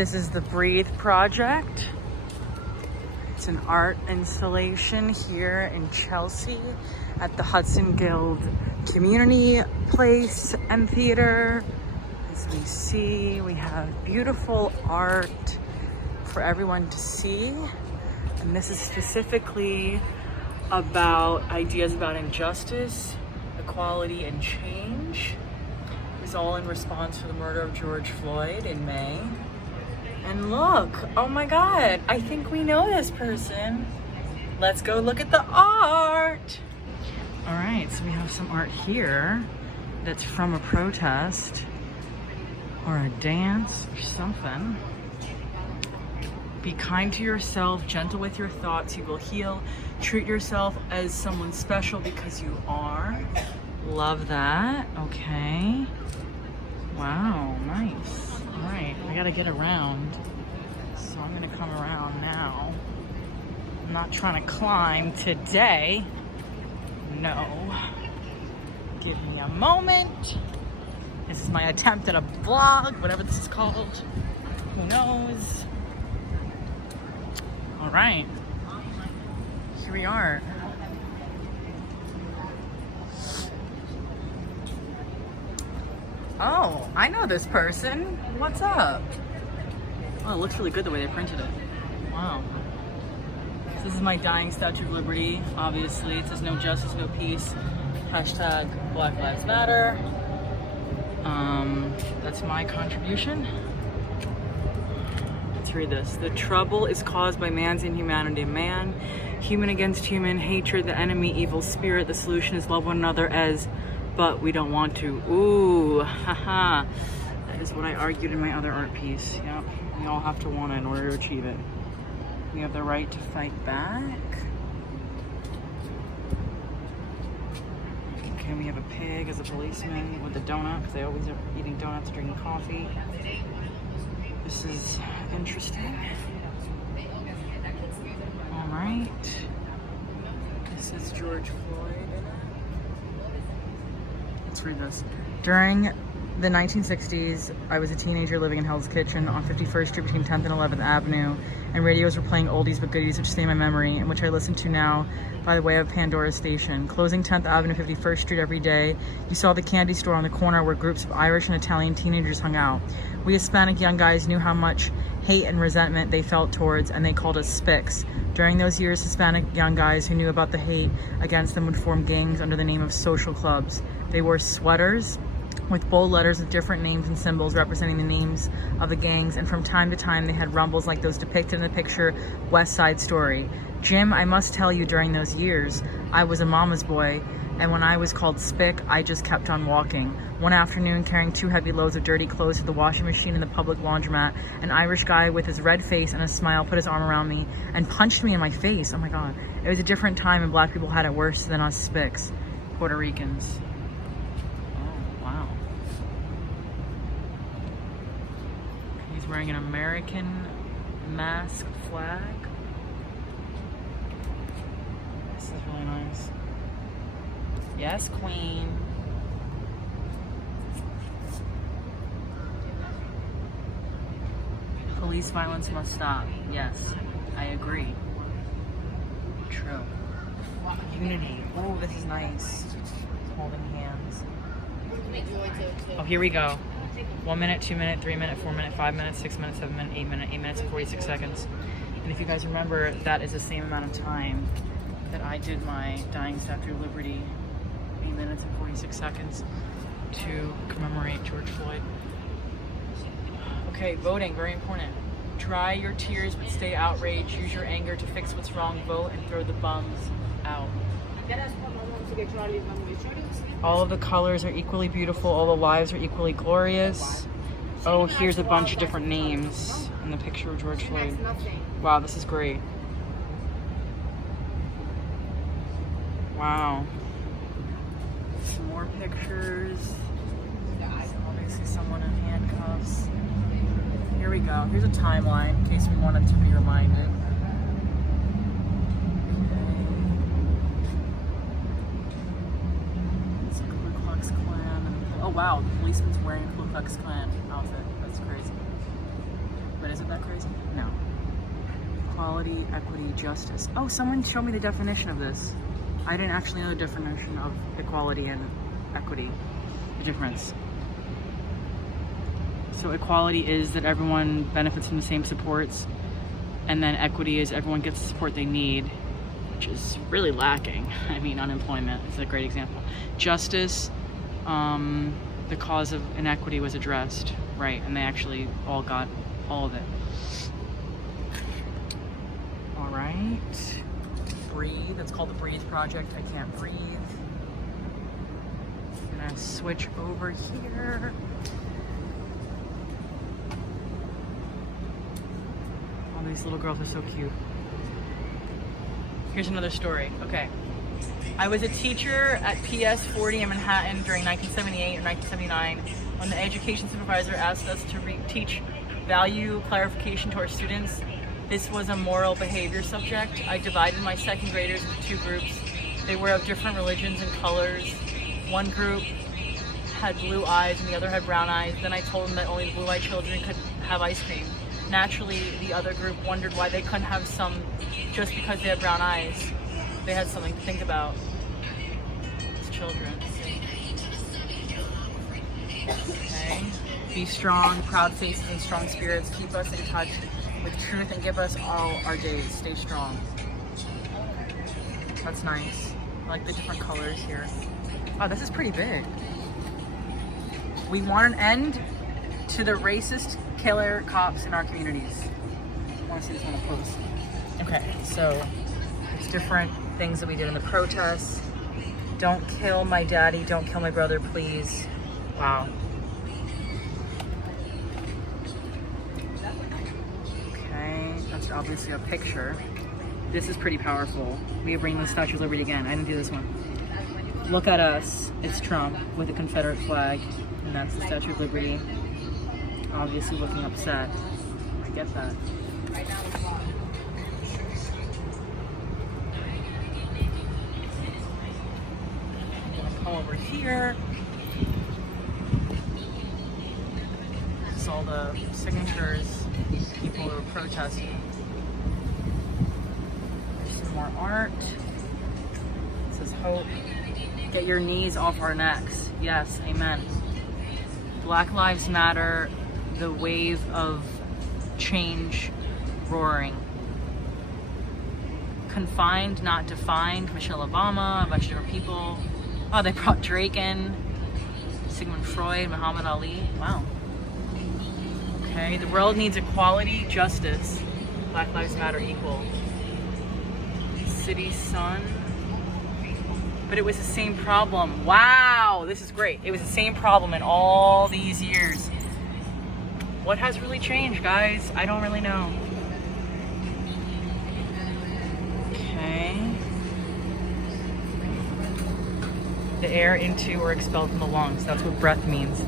This is the Breathe Project. It's an art installation here in Chelsea at the Hudson Guild Community Place and Theater. As we see, we have beautiful art for everyone to see. And this is specifically about ideas about injustice, equality, and change. It was all in response to the murder of George Floyd in May. And look, oh my God, I think we know this person. Let's go look at the art. All right, so we have some art here that's from a protest or a dance or something. Be kind to yourself, gentle with your thoughts, you will heal. Treat yourself as someone special because you are. Love that, okay. Wow, nice. All right, I gotta get around. So I'm gonna come around now. I'm not trying to climb today. No. Give me a moment. This is my attempt at a vlog, whatever this is called. Who knows? All right, here we are. Oh, I know this person. What's up? Oh, it looks really good the way they printed it. Wow. So this is my dying Statue of Liberty, obviously. It says no justice, no peace. Hashtag Black Lives Matter. That's my contribution. Let's read this. The trouble is caused by man's inhumanity. Man, human against human, hatred, the enemy, evil spirit. The solution is love one another as, but we don't want to. Ooh, haha. That is what I argued in my other art piece. Yep, we all have to want it in order to achieve it. We have the right to fight back. Okay, we have a pig as a policeman with a donut, because they always are eating donuts, drinking coffee. This is interesting. All right. This is George Floyd. Let's read this. During the 1960s, I was a teenager living in Hell's Kitchen on 51st Street between 10th and 11th Avenue, and radios were playing oldies but goodies which stay in my memory, and which I listen to now by the way of Pandora Station. Closing 10th Avenue, 51st Street every day, you saw the candy store on the corner where groups of Irish and Italian teenagers hung out. We Hispanic young guys knew how much hate and resentment they felt towards, and they called us spics. During those years, Hispanic young guys who knew about the hate against them would form gangs under the name of social clubs. They wore sweaters with bold letters with different names and symbols representing the names of the gangs, and from time to time they had rumbles like those depicted in the picture West Side Story. Jim, I must tell you, during those years, I was a mama's boy, and when I was called spick, I just kept on walking. One afternoon, carrying 2 heavy loads of dirty clothes to the washing machine in the public laundromat, an Irish guy with his red face and a smile put his arm around me and punched me in my face. Oh my God. It was a different time, and black people had it worse than us spicks, Puerto Ricans. Oh, wow. He's wearing an American masked flag. This is really nice. Yes, Queen. Police violence must stop. Yes, I agree. True. Unity. Oh, this is nice. Holding hands. Oh, here we go. 1 minute, 2 minute, 3 minute, 4 minute, 5 minutes, 6 minutes, 7 minutes, 8 minutes, 8 minutes and 46 seconds. And if you guys remember, that is the same amount of time that I did my dying Statue of Liberty, 8 minutes and 46 seconds, to commemorate George Floyd. Okay, voting, very important. Dry your tears but stay outraged. Use your anger to fix what's wrong. Vote and throw the bums out. All of the colors are equally beautiful. All the lives are equally glorious. Oh, here's a bunch of different names in the picture of George Floyd. Wow, this is great. Wow. Some more pictures. Obviously someone in handcuffs. Here we go. Here's a timeline in case we wanted to be reminded. It's Ku Klux Klan. Oh wow, the policeman's wearing a Ku Klux Klan outfit. That's crazy. But his that crazy? No. Equality, equity, justice. Oh, someone showed me the definition of this. I didn't actually know the definition of equality and equity, the difference. So equality is that everyone benefits from the same supports, and then equity is everyone gets the support they need, which is really lacking. I mean, unemployment is a great example. Justice, the cause of inequity was addressed, right, and they actually all got all of it. All right, breathe. It's called the Breathe Project. I can't breathe. I'm gonna switch over here. Oh, these little girls are so cute. Here's another story. Okay. I was a teacher at PS 40 in Manhattan during 1978 or 1979 when the education supervisor asked us to teach value clarification to our students. This was a moral behavior subject. I divided my second graders into two groups. They were of different religions and colors. One group had blue eyes and the other had brown eyes. Then I told them that only the blue-eyed children could have ice cream. Naturally, the other group wondered why they couldn't have some just because they had brown eyes. They had something to think about as children. Okay. Be strong, proud faces and strong spirits. Keep us in touch with truth and give us all our days. Stay strong. That's nice. I like the different colors here. Oh, this is pretty big. We want an end to the racist killer cops in our communities. I want to see this one up close. Okay, so it's different things that we did in the protests. Don't kill my daddy, don't kill my brother, please. Wow. Okay, that's obviously a picture. This is pretty powerful. We bring the Statue of Liberty again. I didn't do this one. Look at us. It's Trump with a Confederate flag, and that's the Statue of Liberty. Obviously looking upset. I get that. Come over here. This is all the signatures, people who are protesting. There's some more art. It says hope. Get your knees off our necks. Yes, amen. Black Lives Matter, the wave of change roaring. Confined, not defined. Michelle Obama, a bunch of different people. Oh, they brought Drake in. Sigmund Freud, Muhammad Ali. Wow. Okay, the world needs equality, justice. Black Lives Matter equal. City Sun. But it was the same problem. Wow, this is great. It was the same problem in all these years. What has really changed, guys? I don't really know. Okay. The air into or expelled from the lungs. That's what breath means.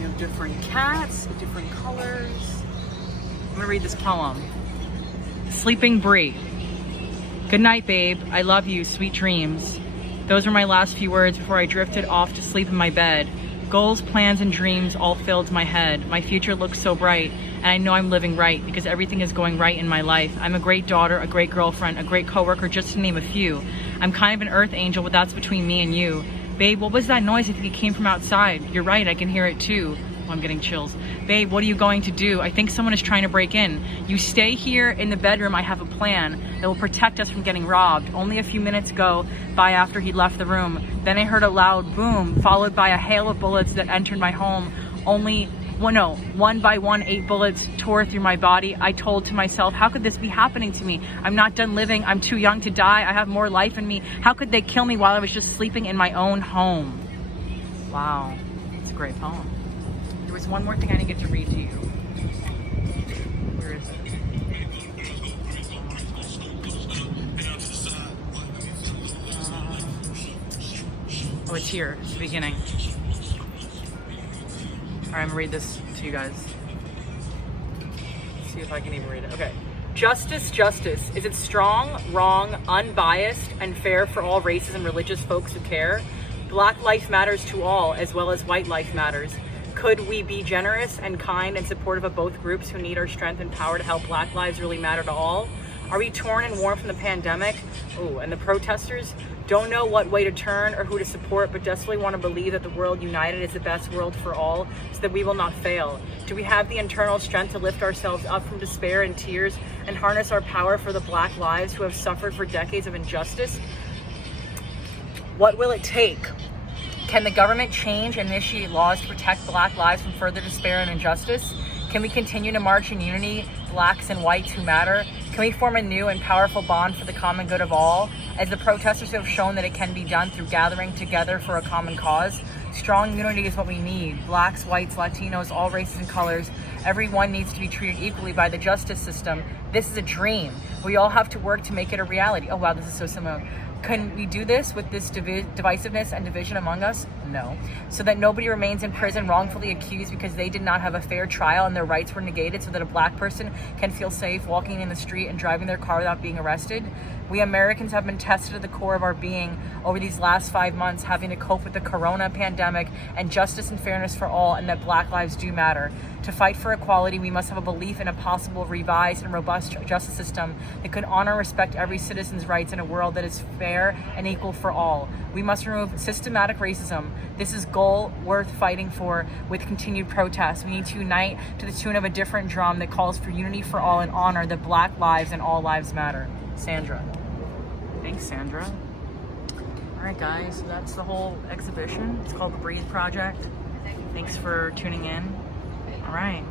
You have different cats, different colors. I'm gonna read this poem. Sleeping Brie. Good night, babe. I love you. Sweet dreams. Those were my last few words before I drifted off to sleep in my bed. Goals, plans, and dreams all filled my head. My future looks so bright, and I know I'm living right because everything is going right in my life. I'm a great daughter, a great girlfriend, a great coworker, just to name a few. I'm kind of an earth angel, but that's between me and you. Babe, what was that noise? I think it came from outside. You're right, I can hear it too. Oh, I'm getting chills. Babe, what are you going to do? I think someone is trying to break in. You stay here in the bedroom. I have a plan that will protect us from getting robbed. Only a few minutes go by after he left the room. Then I heard a loud boom, followed by a hail of bullets that entered my home. One by one, 8 bullets tore through my body. I told to myself, how could this be happening to me? I'm not done living. I'm too young to die. I have more life in me. How could they kill me while I was just sleeping in my own home? Wow, it's a great poem. There was one more thing I didn't get to read to you. Where is it? Oh, it's here. It's the beginning. All right, I'm gonna read this to you guys. Let's see if I can even read it. Okay. Justice, justice. Is it strong, wrong, unbiased, and fair for all races and religious folks who care? Black life matters to all, as well as white life matters. Could we be generous and kind and supportive of both groups who need our strength and power to help Black lives really matter to all? Are we torn and worn from the pandemic? Ooh, and the protesters don't know what way to turn or who to support, but desperately want to believe that the world united is the best world for all, so that we will not fail. Do we have the internal strength to lift ourselves up from despair and tears and harness our power for the Black lives who have suffered for decades of injustice? What will it take? Can the government change and initiate laws to protect Black lives from further despair and injustice? Can we continue to march in unity, Blacks and whites who matter? Can we form a new and powerful bond for the common good of all? As the protesters have shown that it can be done through gathering together for a common cause. Strong unity is what we need. Blacks, whites, Latinos, all races and colors. Everyone needs to be treated equally by the justice system. This is a dream. We all have to work to make it a reality. Oh wow, this is so similar. Can we do this with this divisiveness and division among us? No. So that nobody remains in prison wrongfully accused because they did not have a fair trial and their rights were negated, so that a Black person can feel safe walking in the street and driving their car without being arrested. We Americans have been tested at the core of our being over these last 5 months, having to cope with the corona pandemic and justice and fairness for all, and that Black lives do matter. To fight for equality, we must have a belief in a possible revised and robust justice system that could honor and respect every citizen's rights in a world that is fair and equal for all. We must remove systematic racism. This is a goal worth fighting for with continued protests. We need to unite to the tune of a different drum that calls for unity for all and honor that Black lives and all lives matter. Sandra. Thanks, Sandra. All right, guys, so that's the whole exhibition. It's called the Breathe Project. Thanks for tuning in. All right.